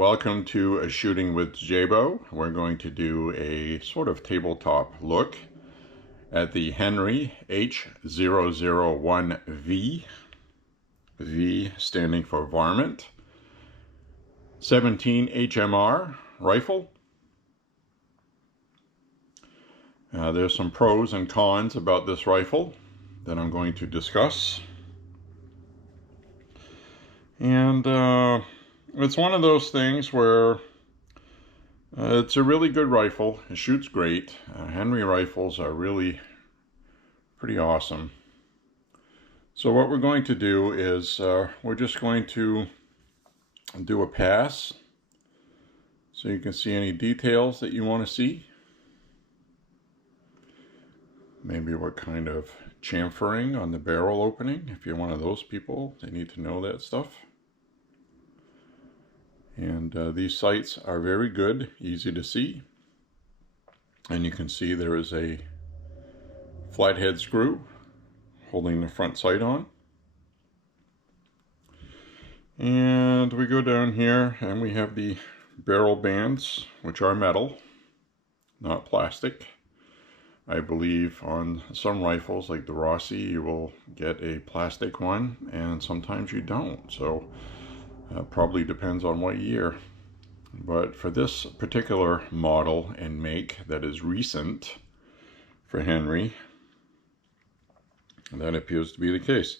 welcome to a Shooting with Jabo. We're going to do a sort of tabletop look at the Henry H001V, V standing for varmint, 17 HMR rifle. There's some pros and cons about this rifle that I'm going to discuss. And it's one of those things where it's a really good rifle. It shoots great. Henry rifles are really pretty awesome. So what we're going to do is we're just going to do a pass so you can see any details that you want to see. Maybe what kind of chamfering on the barrel opening. If you're one of those people, they need to know that stuff. And these sights are very good, easy to see. And you can see there is a flathead screw holding the front sight on. And we go down here and we have the barrel bands, which are metal, not plastic. I believe on some rifles like the Rossi, you will get a plastic one, and sometimes you don't. So probably depends on what year. But for this particular model and make that is recent for Henry, that appears to be the case.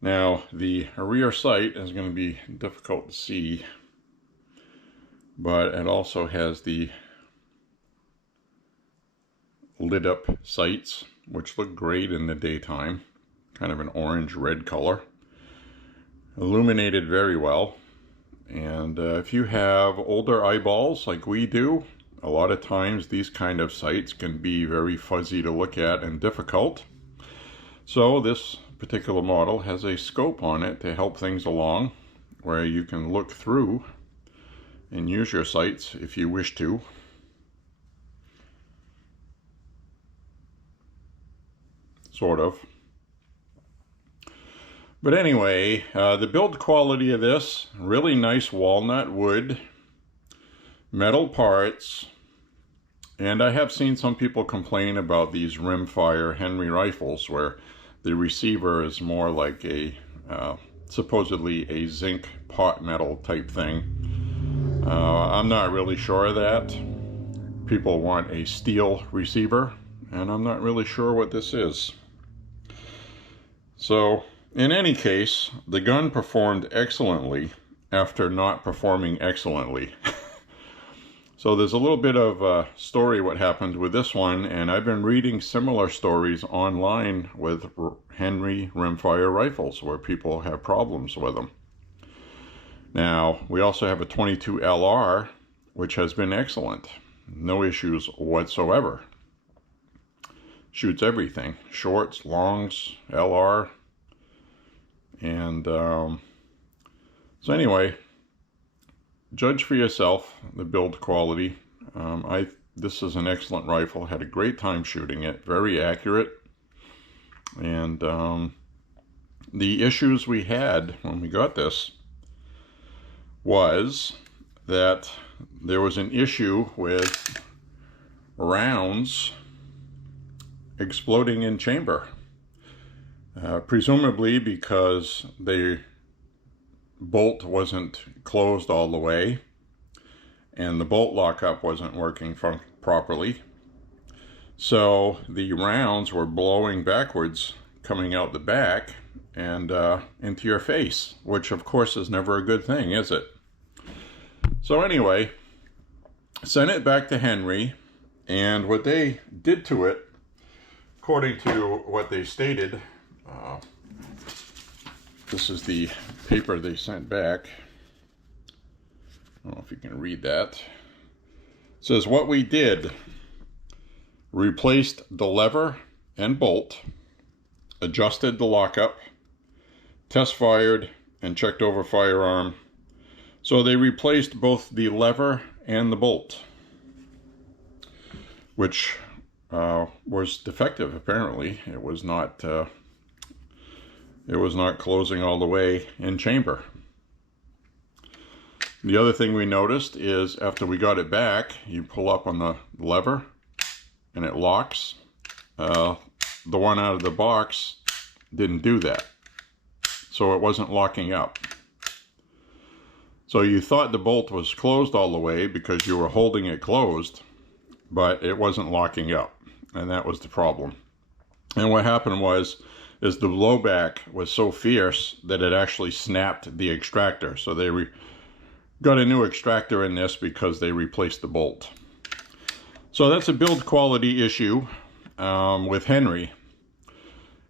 Now, the rear sight is going to be difficult to see, but it also has the lit up sights, which look great in the daytime, kind of an orange-red color. Illuminated very well. And if you have older eyeballs like we do, a lot of times these kind of sights can be very fuzzy to look at and difficult. So this particular model has a scope on it to help things along, where you can look through and use your sights if you wish to. Sort of. But anyway, the build quality of this, really nice walnut wood, metal parts, and I have seen some people complain about these rimfire Henry rifles where the receiver is more like a, supposedly a zinc pot metal type thing. I'm not really sure of that. People want a steel receiver, and I'm not really sure what this is. So, in any case, the gun performed excellently after not performing excellently. So there's a little bit of a story what happened with this one, and I've been reading similar stories online with Henry rimfire rifles where people have problems with them. Now, we also have a 22 LR, which has been excellent. No issues whatsoever. Shoots everything, shorts, longs, LR. And so anyway, judge for yourself the build quality. This is an excellent rifle. Had a great time shooting it. Very accurate. And the issues we had when we got this was that there was an issue with rounds exploding in chamber. Presumably because the bolt wasn't closed all the way and the bolt lockup wasn't working properly. So the rounds were blowing backwards, coming out the back and into your face, which of course is never a good thing, is it? So anyway, sent it back to Henry, and what they did to it, according to what they stated, this is the paper they sent back. I don't know if you can read that. It says, what we did, replaced the lever and bolt, adjusted the lockup, test fired, and checked over firearm. So they replaced both the lever and the bolt, which was defective apparently. It was not closing all the way in chamber. The other thing we noticed is after we got it back, you pull up on the lever and it locks. The one out of the box didn't do that, so it wasn't locking up. So you thought the bolt was closed all the way because you were holding it closed, but it wasn't locking up, and that was the problem. And what happened is the blowback was so fierce that it actually snapped the extractor. So they got a new extractor in this because they replaced the bolt. So that's a build quality issue with Henry.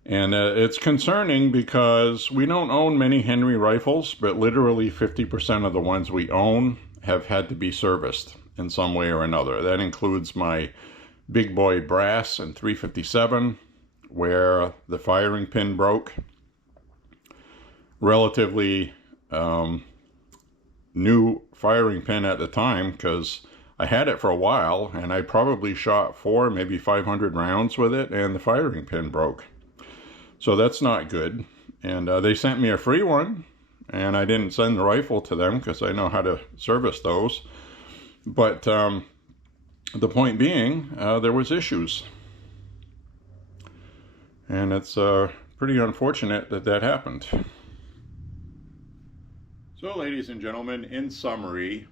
And it's concerning because we don't own many Henry rifles, but literally 50% of the ones we own have had to be serviced in some way or another. That includes my big boy brass and 357, where the firing pin broke. Relatively new firing pin at the time, because I had it for a while and I probably shot 400, maybe 500 rounds with it, and the firing pin broke. So that's not good. And they sent me a free one, and I didn't send the rifle to them because I know how to service those. But the point being, there was issues. And it's pretty unfortunate that that happened. So ladies and gentlemen, in summary,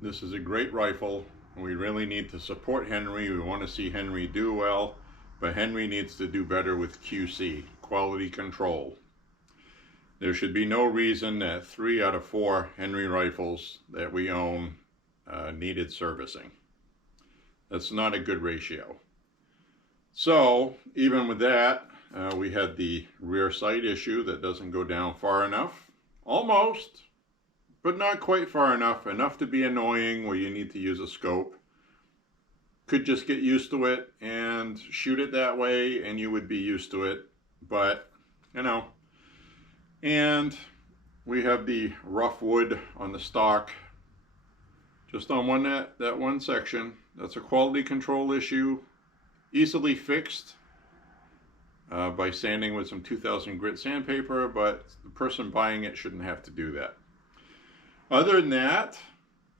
this is a great rifle. We really need to support Henry. We want to see Henry do well, but Henry needs to do better with QC, quality control. There should be no reason that 3 out of 4 Henry rifles that we own needed servicing. That's not a good ratio. So even with that, we had the rear sight issue that doesn't go down far enough. Almost, but not quite far enough. Enough to be annoying where you need to use a scope. Could just get used to it and shoot it that way and you would be used to it. But, you know. And we have the rough wood on the stock. Just on that one section. That's a quality control issue. Easily fixed by sanding with some 2000 grit sandpaper, but the person buying it shouldn't have to do that. Other than that,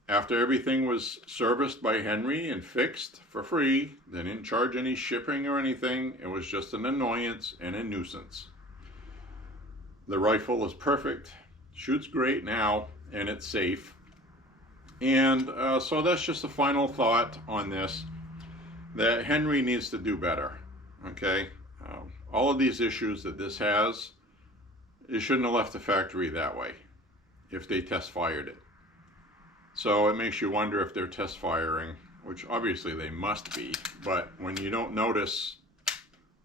after everything was serviced by Henry and fixed for free, they didn't charge any shipping or anything. It was just an annoyance and a nuisance. The rifle is perfect, shoots great now, and it's safe. And so that's just a final thought on this, that Henry needs to do better, okay? All of these issues that this has, it shouldn't have left the factory that way if they test fired it. So it makes you wonder if they're test firing, which obviously they must be, but when you don't notice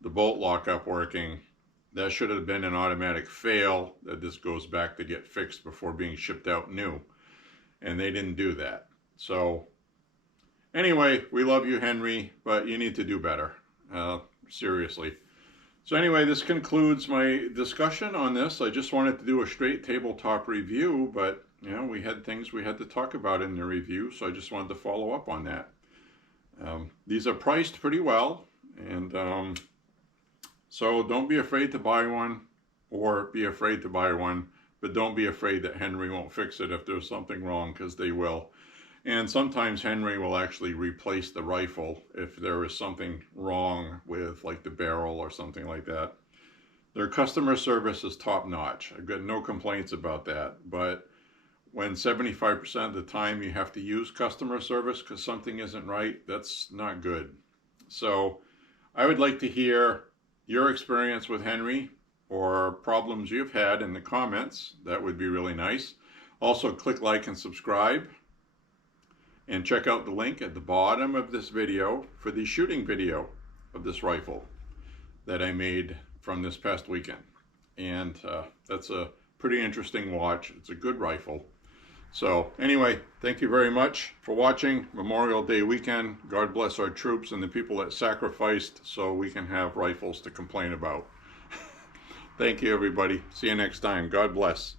the bolt lockup working, that should have been an automatic fail, that this goes back to get fixed before being shipped out new. And they didn't do that. So anyway, we love you, Henry, but you need to do better. Seriously. So anyway, this concludes my discussion on this. I just wanted to do a straight tabletop review, but you know, we had things we had to talk about in the review, so I just wanted to follow up on that. These are priced pretty well, and so don't be afraid to buy one, or be afraid to buy one, but don't be afraid that Henry won't fix it if there's something wrong, because they will. And sometimes Henry will actually replace the rifle if there is something wrong with like the barrel or something like that. Their customer service is top notch. I've got no complaints about that. But when 75% of the time you have to use customer service because something isn't right, that's not good. So I would like to hear your experience with Henry or problems you've had in the comments. That would be really nice. Also, click like and subscribe. And check out the link at the bottom of this video for the shooting video of this rifle that I made from this past weekend. And that's a pretty interesting watch. It's a good rifle. So anyway, thank you very much for watching. Memorial Day weekend. God bless our troops and the people that sacrificed so we can have rifles to complain about. Thank you, everybody. See you next time. God bless.